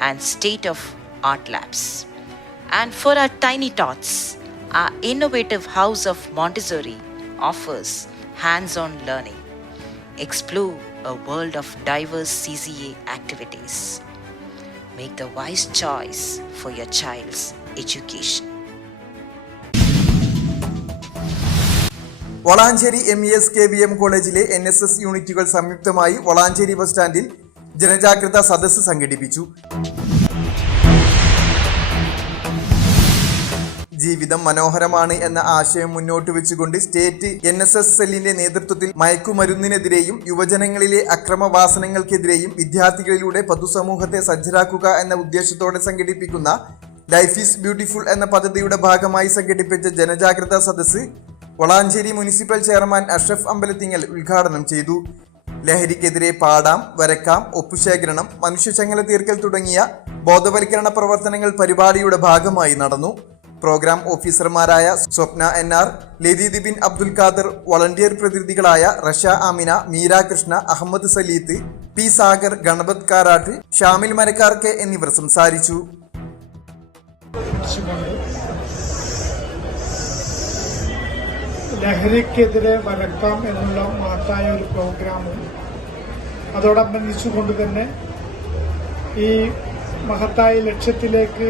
and state of art labs. And for our tiny tots, our innovative House of Montessori offers hands on learning. Explore a world of diverse CCA activities. Make the wise choice for your child's education. Valanchery M E S K V M കോളേജിലെ N S S യൂണിറ്റുകൾ സംയുക്തമായി Valanchery bus സ്റ്റാൻഡിൽ ജനജാഗ്രതാ സദസ്സ് സംഘടിപ്പിച്ചു. ജീവിതം മനോഹരമാണ് എന്ന ആശയം മുന്നോട്ട് വെച്ചുകൊണ്ട് സ്റ്റേറ്റ് എൻ എസ് എസ് സെല്ലിന്റെ നേതൃത്വത്തിൽ മയക്കുമരുന്നിനെതിരെയും യുവജനങ്ങളിലെ അക്രമവാസനങ്ങൾക്കെതിരെയും വിദ്യാർത്ഥികളിലൂടെ പൊതുസമൂഹത്തെ സജ്ജരാക്കുക എന്ന ഉദ്ദേശത്തോടെ സംഘടിപ്പിക്കുന്ന ലൈഫ് ഈസ് ബ്യൂട്ടിഫുൾ എന്ന പദ്ധതിയുടെ ഭാഗമായി സംഘടിപ്പിച്ച ജനജാഗ്രതാ സദസ്സ് വളാഞ്ചേരി മുനിസിപ്പൽ ചെയർമാൻ അഷ്റഫ് അമ്പലത്തിങ്ങൽ ഉദ്ഘാടനം ചെയ്തു. ലഹരിക്കെതിരെ പാടാം വരക്കാം ഒപ്പുശേഖരണം മനുഷ്യചങ്ങല തീർക്കൽ തുടങ്ങിയ ബോധവൽക്കരണ പ്രവർത്തനങ്ങൾ പരിപാടിയുടെ ഭാഗമായി നടന്നു. പ്രോഗ്രാം ഓഫീസർമാരായ Swapna N R Latheedi Bin Abdul Khader volunteer പ്രതിനിധികളായ Rasha Amina Meera Krishna Ahmed Saleeth P Sagar Ganapath Karat Shamil മരക്കാർക്ക് എന്നിവർ സംസാരിച്ചു. ലഹരിക്കെതിരെ വരക്കാം എന്നുള്ള മഹത്തായ ഒരു പ്രോഗ്രാമും അതോടനുബന്ധിച്ചുകൊണ്ട് തന്നെ ഈ മഹത്തായ ലക്ഷ്യത്തിലേക്ക്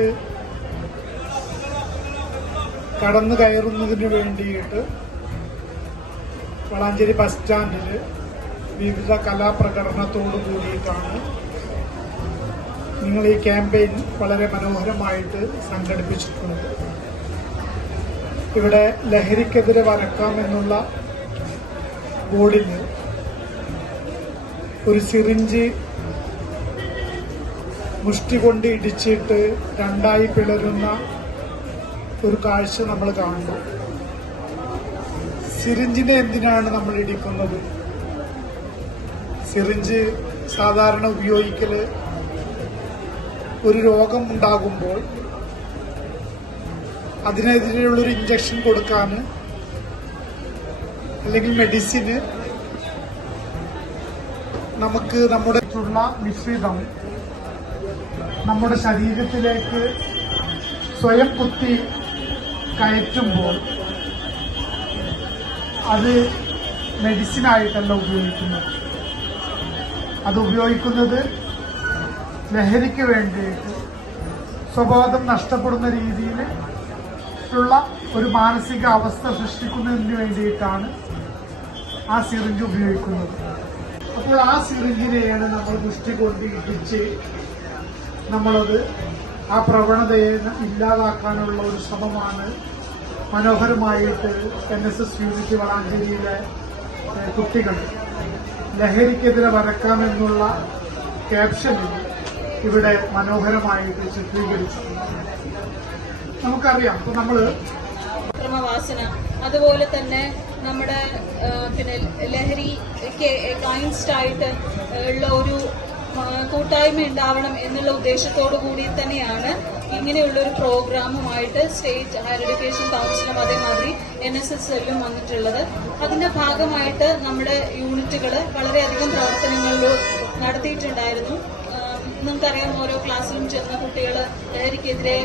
കടന്നു കയറുന്നതിന് വേണ്ടിയിട്ട് വളാഞ്ചേരി ബസ് സ്റ്റാൻഡിൽ വിവിധ കലാപ്രകടനത്തോടു കൂടിയിട്ടാണ് നിങ്ങൾ ഈ ക്യാമ്പയിൻ വളരെ മനോഹരമായിട്ട് സംഘടിപ്പിച്ചിട്ടുണ്ട് ഇവിടെ ലഹരിക്കെതിരെ വരക്കാമെന്നുള്ള ബോർഡിൽ ഒരു സിറിഞ്ച് മുഷ്ടി കൊണ്ട് ഇടിച്ചിട്ട് രണ്ടായി പിളരുന്ന ഒരു കാഴ്ച നമ്മൾ കാണുന്നു. സിറിഞ്ചിനെ എന്തിനാണ് നമ്മൾ ഇടിക്കുന്നത്? സിറിഞ്ച് സാധാരണ ഉപയോഗിക്കൽ ഒരു രോഗം ഉണ്ടാകുമ്പോൾ അതിനെതിരെയുള്ളൊരു ഇഞ്ചക്ഷൻ കൊടുക്കാൻ അല്ലെങ്കിൽ മെഡിസിന് നമുക്ക് നമ്മുടെ ചുള്ള മിശ്രിതം നമ്മുടെ ശരീരത്തിലേക്ക് സ്വയം കുത്തി കയറ്റുമ്പോൾ അത് മെഡിസിനായിട്ടല്ല ഉപയോഗിക്കുന്നത്. അത് ഉപയോഗിക്കുന്നത് ലഹരിക്ക് വേണ്ടിയിട്ട് സ്വബോധം നഷ്ടപ്പെടുന്ന രീതിയിൽ ഉള്ള ഒരു മാനസിക അവസ്ഥ സൃഷ്ടിക്കുന്നതിന് വേണ്ടിയിട്ടാണ് ആ സിറിഞ്ച് ഉപയോഗിക്കുന്നത്. അപ്പോൾ ആ സിറിഞ്ചിനെയാണ് നമ്മൾ ദൃഷ്ടി കൊണ്ട് ഇടിച്ച് നമ്മളത് ആ പ്രവണതയെ ഇല്ലാതാക്കാനുള്ള ഒരു ശ്രമമാണ് മനോഹരമായിട്ട് എൻ എസ് എസ് യൂണിറ്റ് വളാഞ്ചേരിയിലെ കുട്ടികൾ ലഹരിക്കെതിരെ വരക്കാമെന്നുള്ള ക്യാപ്ഷനിൽ ഇവിടെ മനോഹരമായിട്ട് ചിത്രീകരിച്ചിട്ടുണ്ട് നമുക്കറിയാം. ഇപ്പൊ നമ്മൾ അക്രമവാസന അതുപോലെ തന്നെ നമ്മുടെ പിന്നെ അഗൈൻസ്റ്റ് ആയിട്ട് ഉള്ള ഒരു കൂട്ടായ്മ ഉണ്ടാവണം എന്നുള്ള ഉദ്ദേശത്തോടു കൂടി തന്നെയാണ് ഇങ്ങനെയുള്ള ഒരു പ്രോഗ്രാമുമായിട്ട് സ്റ്റേറ്റ് ഹയർ എഡ്യൂക്കേഷൻ കൗൺസിലും അതേമാതിരി എൻ എസ് എസ് എല്ലും വന്നിട്ടുള്ളത്. അതിന്റെ ഭാഗമായിട്ട് നമ്മുടെ യൂണിറ്റുകൾ വളരെയധികം പ്രവർത്തനങ്ങളിലൂടെ നടത്തിയിട്ടുണ്ടായിരുന്നു. നിങ്ങൾക്കറിയാം ഓരോ ക്ലാസ്സിലും ചെന്ന കുട്ടികൾ ലഹരിക്കെതിരെ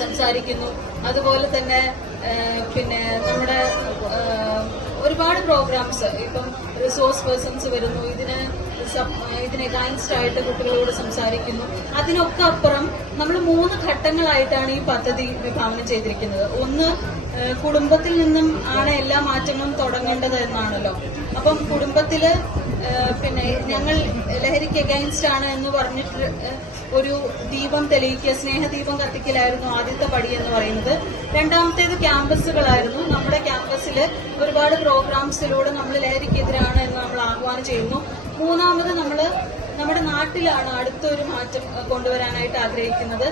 സംസാരിക്കുന്നു. അതുപോലെ തന്നെ പിന്നെ നമ്മുടെ ഒരുപാട് പ്രോഗ്രാംസ് ഇപ്പം റിസോഴ്സ് പേഴ്സൺസ് വരുന്നു. ഇതിന് ഇതിനെ അഗൈൻസ്റ്റ് ആയിട്ട് കുട്ടികളോട് സംസാരിക്കുന്നു. അതിനൊക്കെ അപ്പുറം നമ്മൾ മൂന്ന് ഘട്ടങ്ങളായിട്ടാണ് ഈ പദ്ധതി വിഭാവനം ചെയ്തിരിക്കുന്നത്. ഒന്ന് കുടുംബത്തിൽ നിന്നും ആണ് എല്ലാ മാറ്റങ്ങളും തുടങ്ങേണ്ടത് എന്നാണല്ലോ. അപ്പം കുടുംബത്തിൽ പിന്നെ ഞങ്ങൾ ലഹരിക്ക് അഗൈൻസ്റ്റ് ആണ് എന്ന് പറഞ്ഞിട്ട് ഒരു ദീപം തെളിയിക്കുക സ്നേഹദീപം കത്തിക്കലായിരുന്നു ആദ്യത്തെ പടി എന്ന് പറയുന്നത്. രണ്ടാമത്തേത് ക്യാമ്പസുകളായിരുന്നു. നമ്മുടെ ക്യാമ്പസിൽ ഒരുപാട് പ്രോഗ്രാംസിലൂടെ നമ്മൾ ലഹരിക്കെതിരാണ് എന്ന് നമ്മൾ ആഹ്വാനം ചെയ്യുന്നു. മൂന്നാമത് നമ്മൾ നമ്മുടെ നാട്ടിലാണ് അടുത്തൊരു മാറ്റം കൊണ്ടുവരാനായിട്ട് ആഗ്രഹിക്കുന്നത്.